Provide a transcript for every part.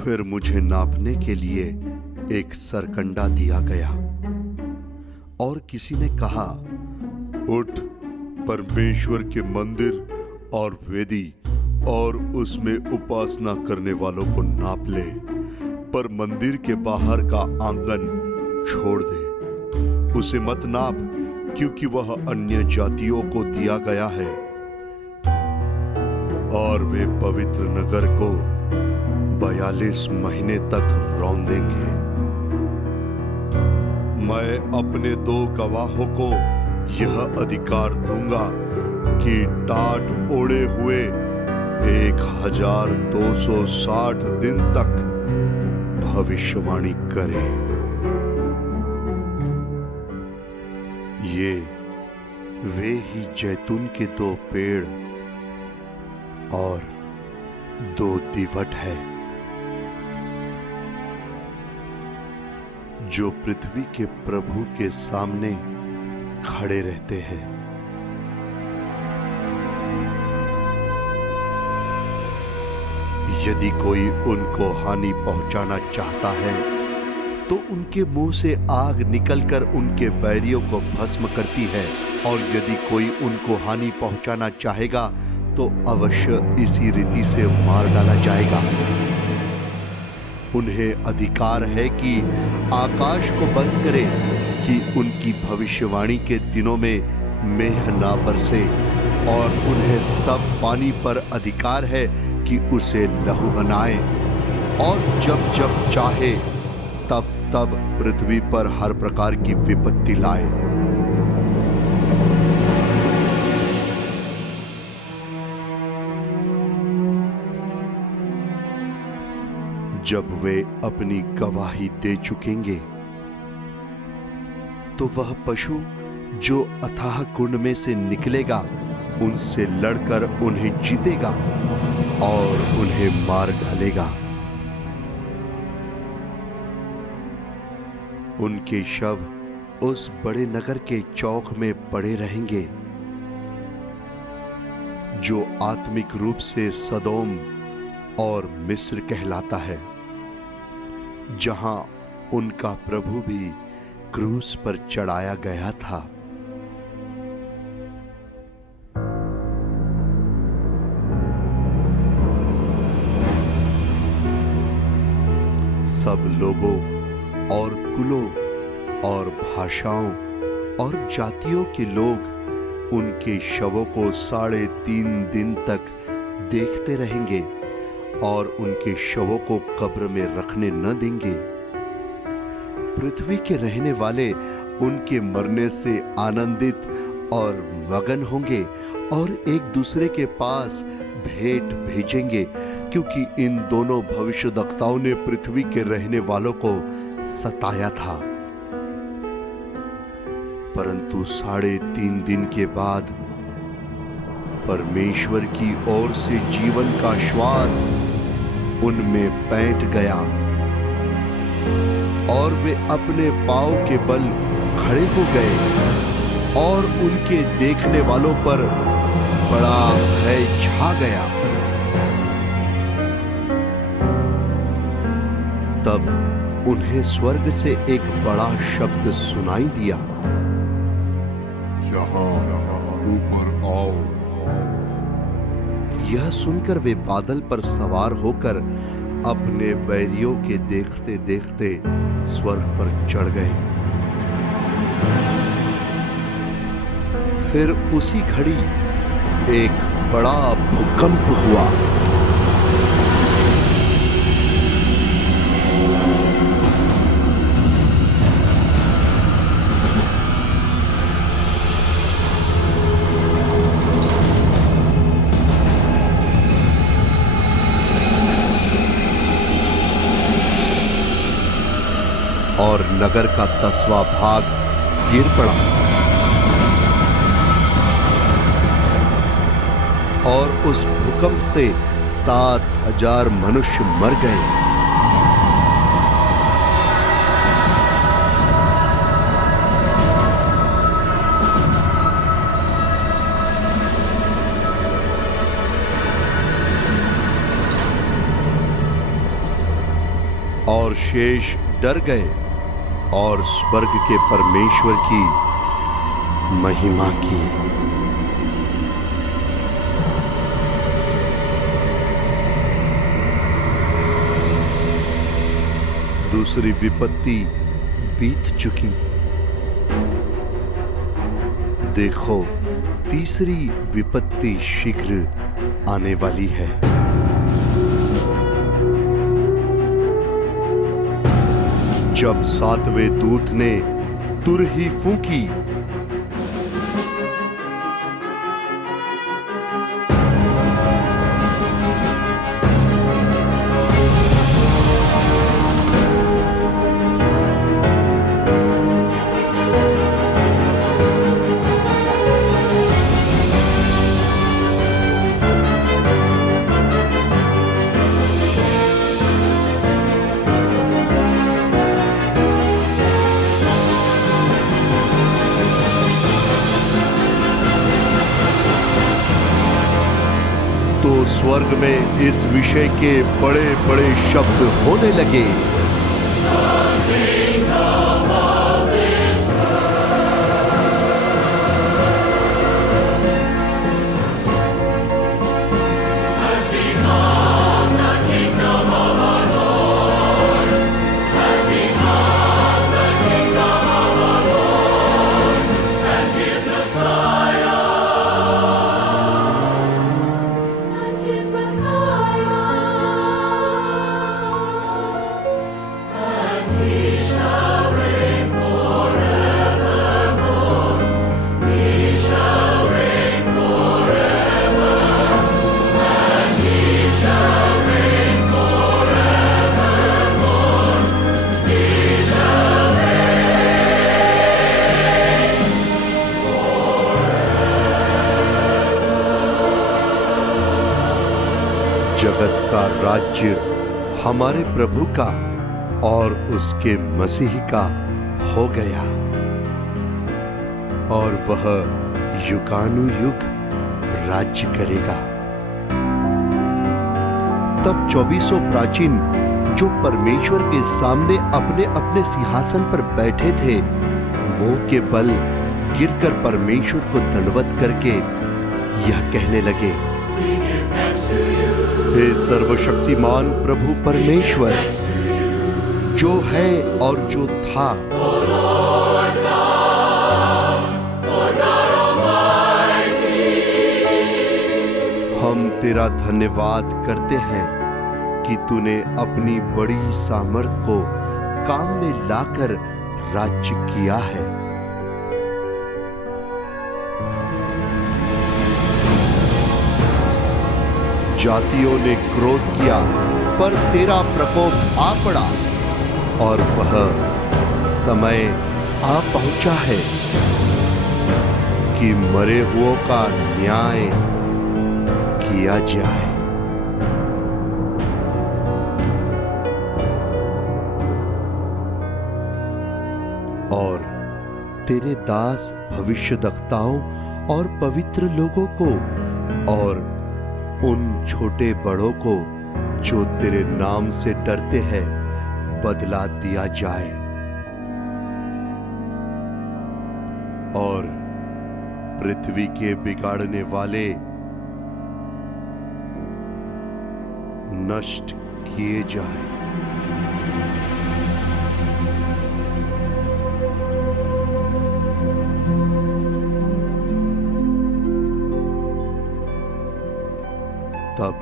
फिर मुझे नापने के लिए एक सरकंडा दिया गया और किसी ने कहा, उठ, परमेश्वर के मंदिर और वेदी और उसमें उपासना करने वालों को नाप ले, पर मंदिर के बाहर का आंगन छोड़ दे। उसे मत नाप, क्योंकि वह अन्य जातियों को दिया गया है और वे पवित्र नगर को 42 महीने तक रौंदेंगे। मैं अपने 2 गवाहों को यह अधिकार दूंगा कि टाट ओढ़े हुए 1260 दिन तक भविष्यवाणी करें। ये वे ही जैतून के 2 पेड़ और 2 दीवट है जो पृथ्वी के प्रभु के सामने खड़े रहते हैं। यदि कोई उनको हानि पहुंचाना चाहता है तो उनके मुंह से आग निकलकर उनके बैरियों को भस्म करती है, और यदि कोई उनको हानि पहुंचाना चाहेगा तो अवश्य इसी रीति से मार डाला जाएगा। उन्हें अधिकार है कि आकाश को बंद करें कि उनकी भविष्यवाणी के दिनों में मेघ ना बरसे, और उन्हें सब पानी पर अधिकार है कि उसे लहू बनाए, और जब जब चाहे तब तब पृथ्वी पर हर प्रकार की विपत्ति लाए। जब वे अपनी गवाही दे चुकेंगे तो वह पशु जो अथाह कुंड में से निकलेगा उनसे लड़कर उन्हें जीतेगा और उन्हें मार डालेगा। उनके शव उस बड़े नगर के चौक में पड़े रहेंगे जो आत्मिक रूप से सदोम और मिस्र कहलाता है, जहां उनका प्रभु भी क्रूस पर चढ़ाया गया था। सब लोगों और कुलों और भाषाओं और जातियों के लोग उनके शवों को 3.5 दिन तक देखते रहेंगे और उनके शवों को कब्र में रखने न देंगे। पृथ्वी के रहने वाले उनके मरने से आनंदित और मगन होंगे और एक दूसरे के पास भेंट भेजेंगे, क्योंकि इन दोनों भविष्यद्वक्ताओं ने पृथ्वी के रहने वालों को सताया था। परंतु 3.5 दिन के बाद परमेश्वर की ओर से जीवन का श्वास उनमें बैठ गया और वे अपने पांव के बल खड़े हो गए, और उनके देखने वालों पर बड़ा भय छा गया। तब उन्हें स्वर्ग से एक बड़ा शब्द सुनाई दिया, यहाँ ऊपर आओ। यह सुनकर वे बादल पर सवार होकर अपने बैरियों के देखते देखते स्वर्ग पर चढ़ गए। फिर उसी घड़ी एक बड़ा भूकंप हुआ। और नगर का 10वां भाग गिर पड़ा और उस भूकंप से 7,000 मनुष्य मर गए। और शेष डर गए और स्वर्ग के परमेश्वर की महिमा की। दूसरी विपत्ति बीत चुकी। देखो, तीसरी विपत्ति शीघ्र आने वाली है। जब सातवें दूत ने तुर ही फूंकी, तो स्वर्ग में इस विषय के बड़े बड़े शब्द होने लगे। जगत का राज्य हमारे प्रभु का और उसके मसीह का हो गया, और वह युगानुयुग राज्य करेगा। तब 24 प्राचीन जो परमेश्वर के सामने अपने अपने सिंहासन पर बैठे थे, मुंह के बल गिरकर परमेश्वर को दंडवत करके यह कहने लगे, हे सर्वशक्तिमान प्रभु परमेश्वर, जो है और जो था, हम तेरा धन्यवाद करते हैं कि तूने अपनी बड़ी सामर्थ को काम में लाकर राज्य किया है। जातियों ने क्रोध किया, पर तेरा प्रकोप आ पड़ा, और वह समय आ पहुंचा है कि मरे हुओं का न्याय किया जाए। और तेरे दास भविष्यद्वक्ताओं और पवित्र लोगों को और उन छोटे बड़ों को जो तेरे नाम से डरते हैं बदला दिया जाए, और पृथ्वी के बिगाड़ने वाले नष्ट किए जाए। तब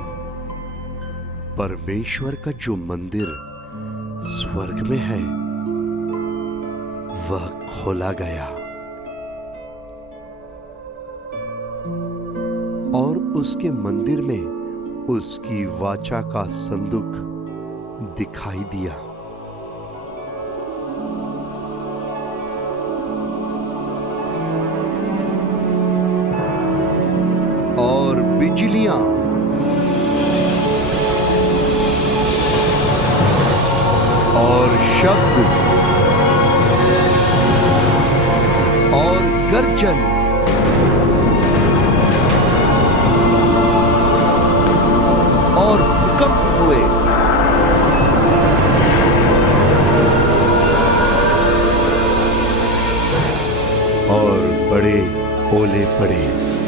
परमेश्वर का जो मंदिर स्वर्ग में है वह खोला गया, और उसके मंदिर में उसकी वाचा का संदूक दिखाई दिया। और बिजलियां और शब्द और गर्जन और भूकंप हुए, और बड़े ओले पड़े।